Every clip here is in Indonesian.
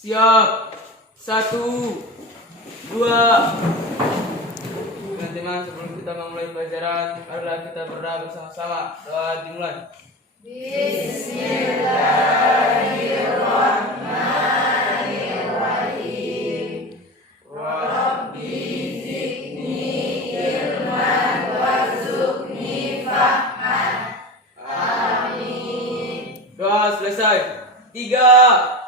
Siap. 1, 2. Teman-teman, sebelum kita memulai pelajaran, marilah kita berdoa bersama-sama. Doa dimulai. Bismillahirrahmanirrahim. Rabbi zidni ilman warzuqni fahman. Amin. Doa selesai. 3.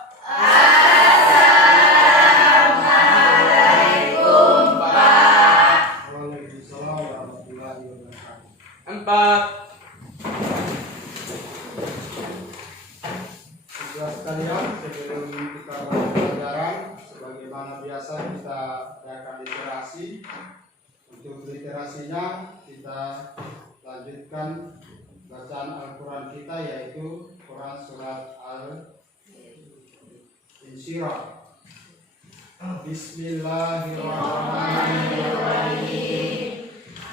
Assalamualaikum Pak. Waalaikumsalam warahmatullahi wabarakatuh. 4. Siswa sekalian, sebelum kita mulai pelajaran, sebagaimana biasa kita adakan literasi. Untuk literasinya kita lanjutkan bacaan Al-Quran kita, yaitu Quran surat Al-Insyirah. Bismillahirrahmanirrahim.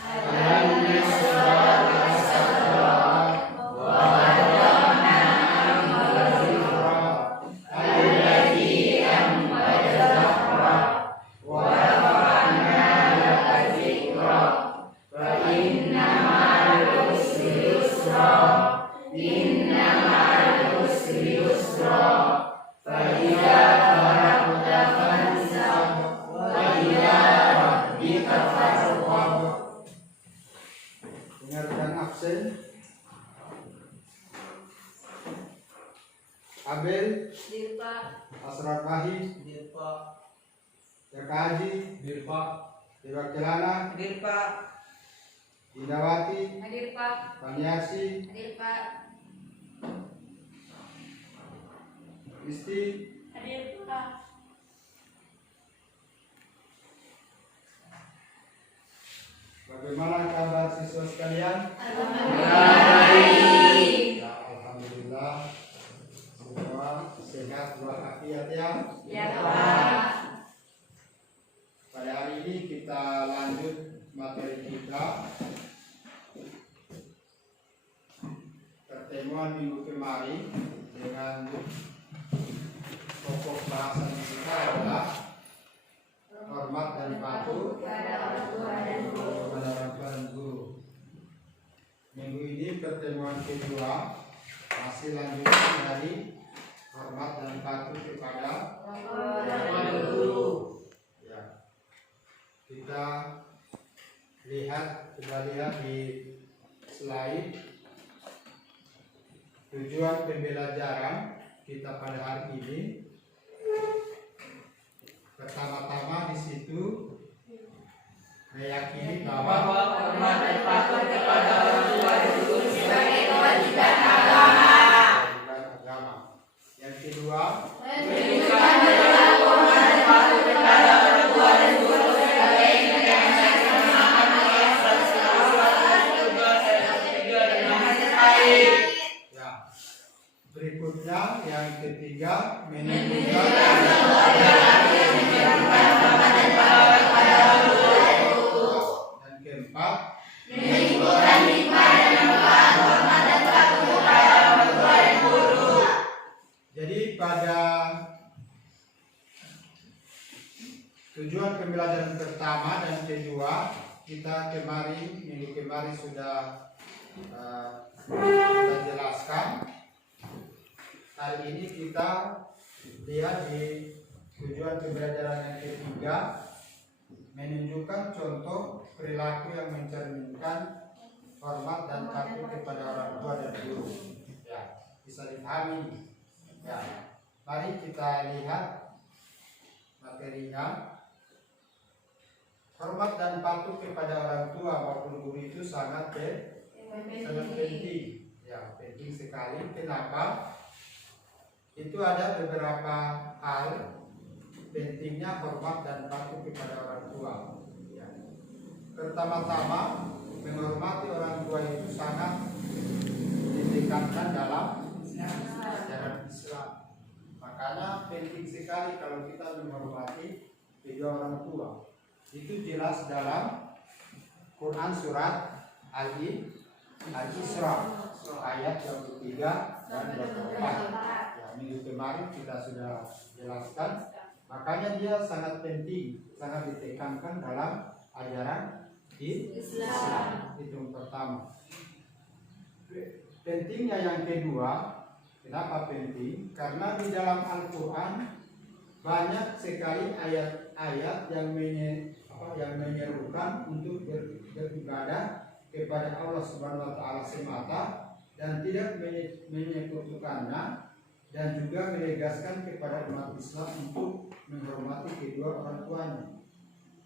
Alam nashrah laka sadrak wa wada'na anka wizrak alladzi anqadha dhahrak wa rafa'na laka dzikrak fa inna ma'al usri yusra inna ma'al usri yusra fa idza faragta fansab wa ila rabbika farghab. Dengarkan absen. Abel, Dirpa. Asraf Wahid, Dirpa. Jaka Haji, Dirpa. Dewa Kelana, Dirpa. Indawati, Hadir Pak. Paniasi, Hadir Pak. Isti, Hadir Pak. bagaimana kabar siswa sekalian? Alhamdulillah. Ya, alhamdulillah. Semua sehat walafiat ya. Ya Pak. Pada hari ini kita lanjut materi kita. Pertemuan minggu kemarin dengan pokok bahasan kita adalah hormat dan patuh Kepada orang tua dan guru. kepada orang tua dan guru. Minggu ini pertemuan kedua, masih lanjutan dari hormat dan patuh kepada Orang tua dan orang tua dan guru. guru. Ya. Kita coba lihat di slide tujuan pembelajaran kita pada hari ini. Pertama-tama di situ meyakini bahwa Hormat dan patuh kepada orang tua dan guru Sebagai kewajiban agama. kewajiban agama. Yang kedua, Menunjukkan perilaku hormat dan patuh kepada orang tua dan guru sebagai kebiasaan kebersamaan yang ya. Berikutnya yang ketiga, menunjukkan menunjukkan bahwa perilaku yang menunjukkan hormat dan patuh kepada orang tua dan guru. dan keempat, Menimbulkan hikmah dan manfaat hormat dan patuh kepada orang tua dan guru. jadi pada tujuan pembelajaran pertama dan kedua kita minggu kemarin sudah kita jelaskan. Hari ini kita lihat di tujuan pembelajaran yang ketiga, menunjukkan contoh perilaku yang mencerminkan hormat dan patuh kepada orang tua dan guru. Ya, bisa dipahami. Ya, mari kita lihat materinya. Hormat dan patuh kepada orang tua maupun guru itu sangat penting. Ya, penting sekali. Kenapa? Itu ada beberapa hal pentingnya hormat dan patuh kepada orang tua. Ya. Pertama-tama, menghormati orang tua itu sangat ditekankan dalam ajaran Islam. Makanya penting sekali kalau kita menghormati kedua orang tua. Itu jelas dalam Quran surat Al-Isra ayat 23 dan 24. Ya. Ya, minggu kemarin kita sudah jelaskan, makanya dia sangat penting, sangat ditekankan dalam ajaran Islam. Itu yang pertama. Pentingnya yang kedua, kenapa penting? Karena di dalam Al-Quran banyak sekali ayat-ayat yang menyerukan untuk beribadah kepada Allah Subhanahu wa taala semata dan tidak menyekutukannya, dan juga menegaskan kepada umat Islam untuk menghormati kedua orang tuanya.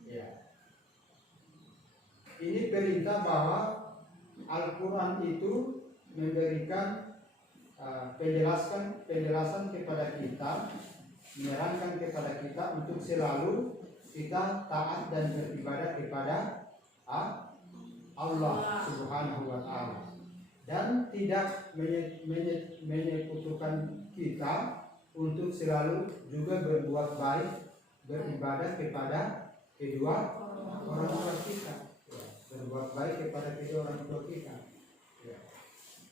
Ya. Ini perintah bahwa Al-Quran itu memberikan penjelasan kepada kita, menyarankan kepada kita untuk selalu kita taat dan beribadah kepada Allah Subhanahu wa taala, dan tidak menyekutukan kita untuk selalu juga berbuat baik, beribadah kepada kedua orang tua kita, berbuat baik kepada kedua orang tua kita.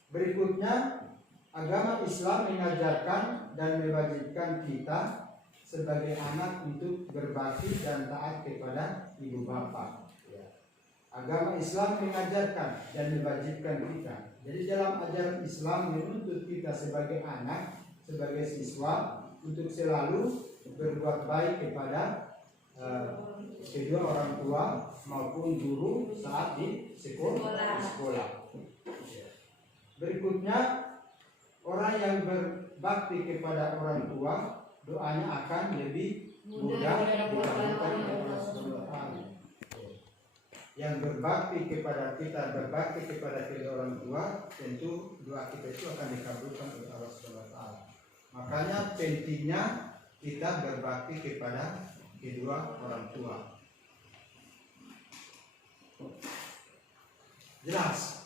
Berikutnya, agama Islam mengajarkan dan mewajibkan kita sebagai anak untuk berbakti dan taat kepada ibu bapa. Agama Islam mengajarkan dan mewajibkan kita. Jadi dalam ajaran Islam menuntut kita sebagai anak, sebagai siswa untuk selalu berbuat baik kepada kedua orang tua maupun guru saat di sekolah. Berikutnya, orang yang berbakti kepada orang tua, doanya akan lebih mudah dikabulkan oleh Allah Subhanahu wa taala. Yang berbakti kepada kedua orang tua, tentu doa kita itu akan dikabulkan oleh Allah Subhanahu wa taala. Makanya pentingnya kita berbakti kepada kedua orang tua. Jelas?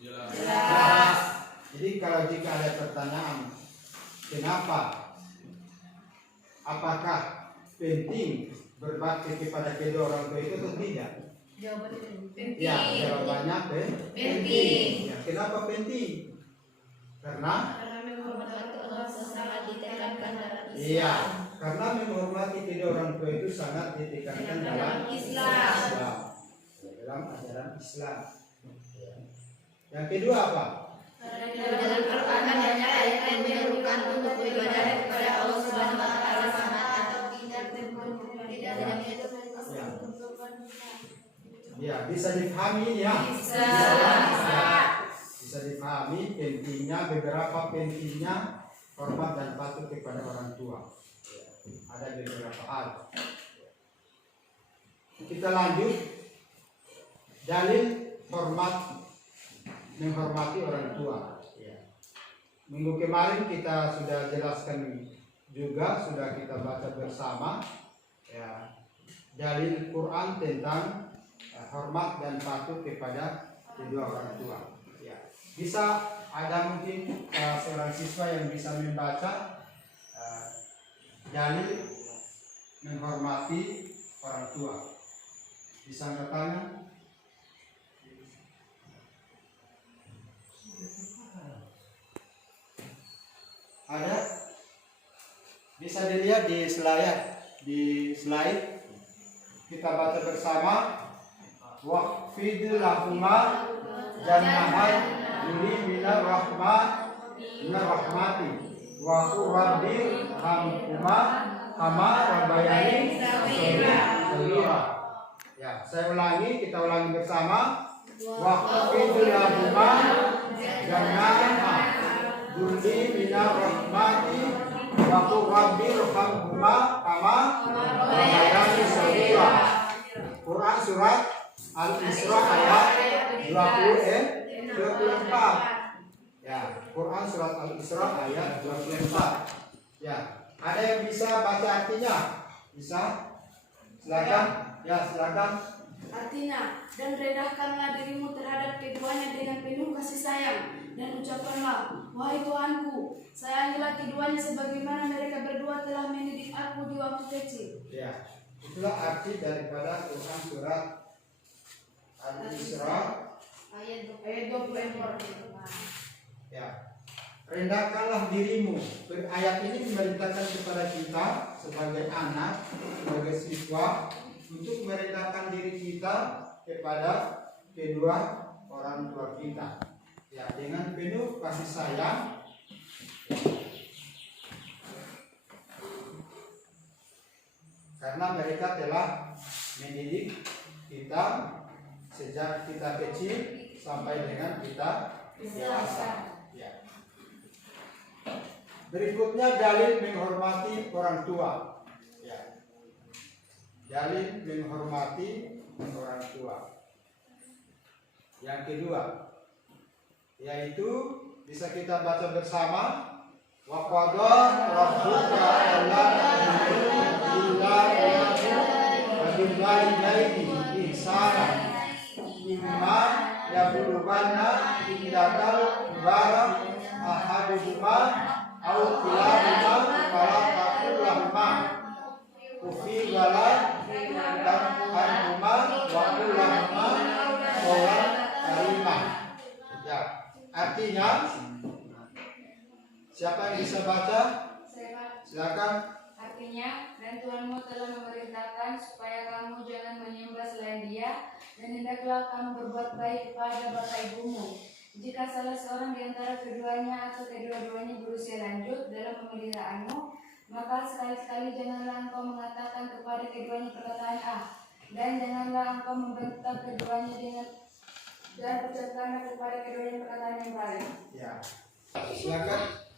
Jelas. Jadi kalau jika ada pertanyaan, kenapa? Apakah penting berbakti kepada kedua orang tua itu atau tidak? Jawabannya penting. Ya, jawabannya penting. Ya, kenapa penting? Karena menghormati Allah sangat ditekankan dalam Islam. iya, karena menghormati kedua orang tua itu sangat ditekankan dalam Islam. Dalam ajaran Islam. Yang kedua apa? Dalam Al-Quran adanya ayat yang menyerukan untuk beribadah kepada Allah Subhanahu wa taala semata. Ya, bisa dipahami ya. Bisa dipahami pentingnya, beberapa pentingnya hormat dan patuh kepada orang tua. Ada beberapa hal. Kita lanjut. Dalil menghormati orang tua. Minggu kemarin kita sudah jelaskan juga, sudah kita baca bersama dalil Quran tentang hormat dan patuh kepada kedua orang tua. Bisa ada mungkin seorang siswa yang bisa membaca dalil menghormati orang tua. Bisa angkat tangan? Ada? Bisa dilihat di slide. Kita baca bersama. Waqfid lahuma janahan duli minar rahmati wa qur rabbi hamhuma kama rabbayani shaghira. Ya, saya ulangi, kita ulangi bersama. Waqfid lahuma janahan duli minar rahmati wa qur rabbi hamhuma kama rabbayani shaghira. Quran surat Al-Isra ayat 24. Ya, Quran surat Al-Isra ayat 24. Ya, ada yang bisa baca artinya? Bisa? Silakan. Ya, silakan. Artinya, dan rendahkanlah dirimu terhadap keduanya dengan penuh kasih sayang, dan ucapkanlah, wahai Tuhanku, sayangilah keduanya sebagaimana mereka berdua telah mendidik aku di waktu kecil. Ya, itulah arti daripada Quran surat Al-Isra ayat 24. ya. rendahkanlah dirimu. Ayat ini memerintahkan kepada kita sebagai anak, sebagai siswa untuk merendahkan diri kita kepada kedua orang tua kita. Ya, dengan penuh kasih sayang. Karena mereka telah mendidik kita sejak kita kecil sampai dengan kita dewasa. Ya. Berikutnya dalil menghormati orang tua. Ya. Dalil menghormati orang tua. Yang kedua, yaitu bisa kita baca bersama. Wa qada rabbuka alla ta'budu illa iyyahu wa bil walidayni ihsana imma yablughanna indakal kibara ahaduhuma aw kilahuma fala taqul lahuma uffin wala tanharhuma wa qul lahuma qawlan karimah. Ya, artinya siapa yang bisa baca? Silakan. Artinya, dan Tuhanmu telah memerintahkan supaya kamu jangan menyembah selain Dia, dan hendaklah kamu berbuat baik kepada bapak ibumu. Jika salah seorang di antara keduanya atau kedua-duanya berusia lanjut dalam pemeliharaanmu, maka sekali-sekali janganlah engkau mengatakan kepada keduanya perkataan A, dan janganlah engkau membentak keduanya dan ucapkanlah kepada keduanya perkataan yang baik. Ya, silakan.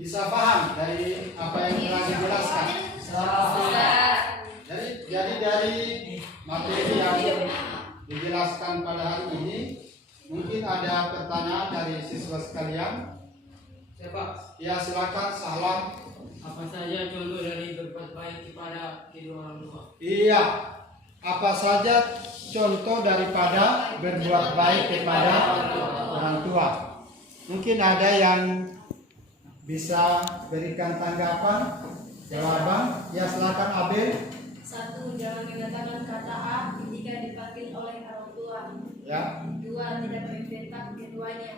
Bisa paham dari apa yang telah dijelaskan? Jadi dari materi yang dijelaskan pada hari ini, mungkin ada pertanyaan dari siswa sekalian. Siapa? Ya, silakan. Salam. Apa saja contoh dari berbuat baik kepada kedua orang tua? Iya. Apa saja contoh daripada berbuat baik kepada orang tua? Mungkin ada yang bisa berikan tanggapan, jawaban. Ya, silakan Abel. 1. Jangan mengatakan kata A ketika dipanggil oleh orang tua. Ya. 2. Tidak membentak keduanya.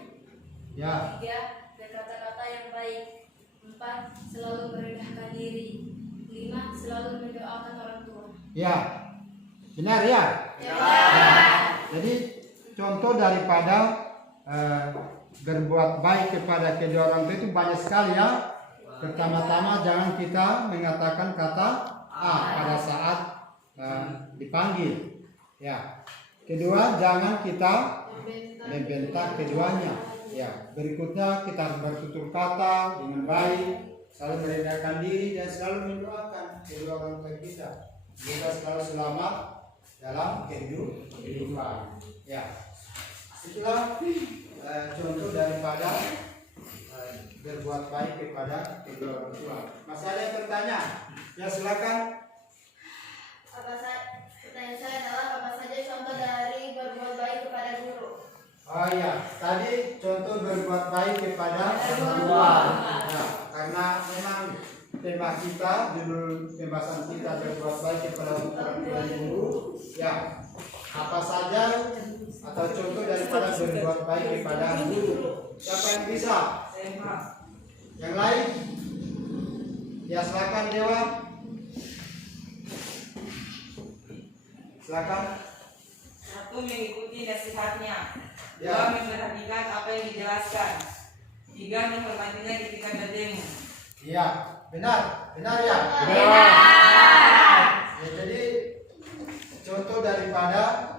Ya. 3. Berkata-kata yang baik. 4. Selalu merendahkan diri. 5. Selalu mendoakan orang tua. Ya. Benar ya? Ya. Jadi contoh daripada berbuat baik kepada kedua orang tua itu banyak sekali ya. Pertama-tama jangan kita mengatakan kata A pada saat dipanggil. Ya. Kedua, jangan kita membentak keduanya. Ya. Berikutnya kita harus bertutur kata dengan baik, selalu merendahkan diri dan selalu mendoakan kedua orang tua kita. Kita selalu selamat dalam kehidupan. Ya. Itulah contoh daripada berbuat baik kepada kedua orang tua. Masih ada yang bertanya? Ya, silakan. Pertanyaan saya adalah apa saja contoh dari berbuat baik kepada guru? Oh iya, tadi contoh berbuat baik kepada orang tua. Ya, karena memang tema kita, judul pembahasan kita berbuat baik kepada orang tua dan guru. Ya, apa saja atau contoh daripada berbuat baik kepada guru? Siapa yang bisa? Yang lain? Ya, silakan jawab. Silakan. 1. Mengikuti nasihatnya. 2. Ya. Memperhatikan apa yang dijelaskan. 3. Menghormatinya ketika bertemu. Iya, benar ya. Benar. Ya, jadi contoh daripada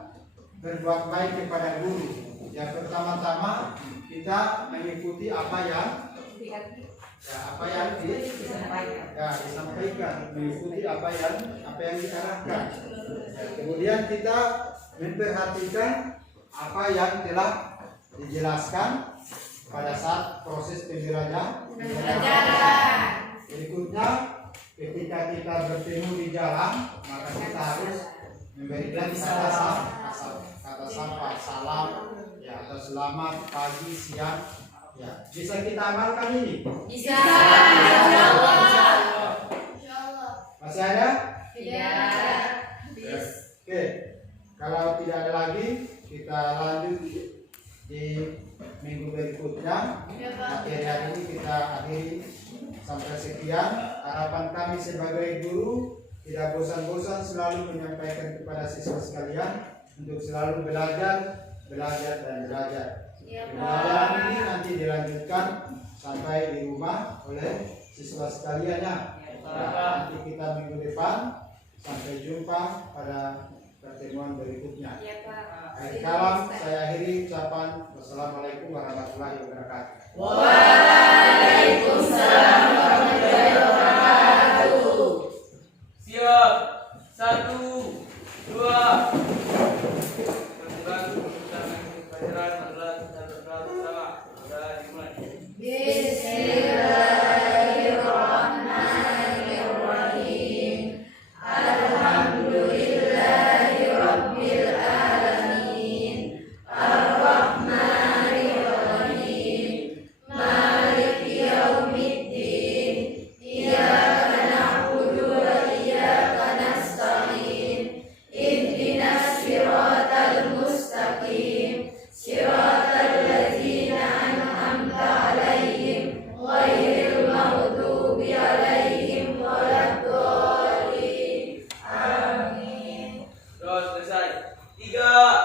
berbuat baik kepada guru. Ya, pertama-tama kita mengikuti apa yang disampaikan, mengikuti apa yang diarahkan. Ya, kemudian kita memperhatikan apa yang telah dijelaskan pada saat proses pembelajaran. Berikutnya, ketika kita bertemu di jalan, maka kita harus memberikan kata sapa, salam, ya, atau selamat pagi, siang. Ya, bisa kita amalkan ini? Bisa. Masih ada? Tidak. Oke, kalau tidak ada lagi, kita lanjut di minggu berikutnya. Materi hari ini kita akhiri sampai sekian. Harapan kami sebagai guru tidak bosan-bosan selalu menyampaikan kepada siswa sekalian untuk selalu belajar dan belajar. Pembelajaran ini nanti dilanjutkan sampai di rumah oleh siswa sekalian ya. Nanti kita minggu depan sampai jumpa pada pertemuan berikutnya. Akhir kalam saya akhiri ucapan wassalamualaikum warahmatullahi wabarakatuh. Waalaikumsalam warahmatullahi wabarakatuh. Siap. 1, 2. Permukaan pelajaran adalah kita berdoa bersama. Sudah dimulai. Bismillahirrahmanirrahim. Alhamdulillahirabbil alamin. Arrahmanirrahim. Maliki yaumiddin. Iyyaka na'budu wa iyyaka nasta'in. Ihdinas siratal mustaqim. Siratal ladzina an'amta 'alaihim ghairil maghdubi 'alaihim waladdallin. Amin. Terus selesai. 3.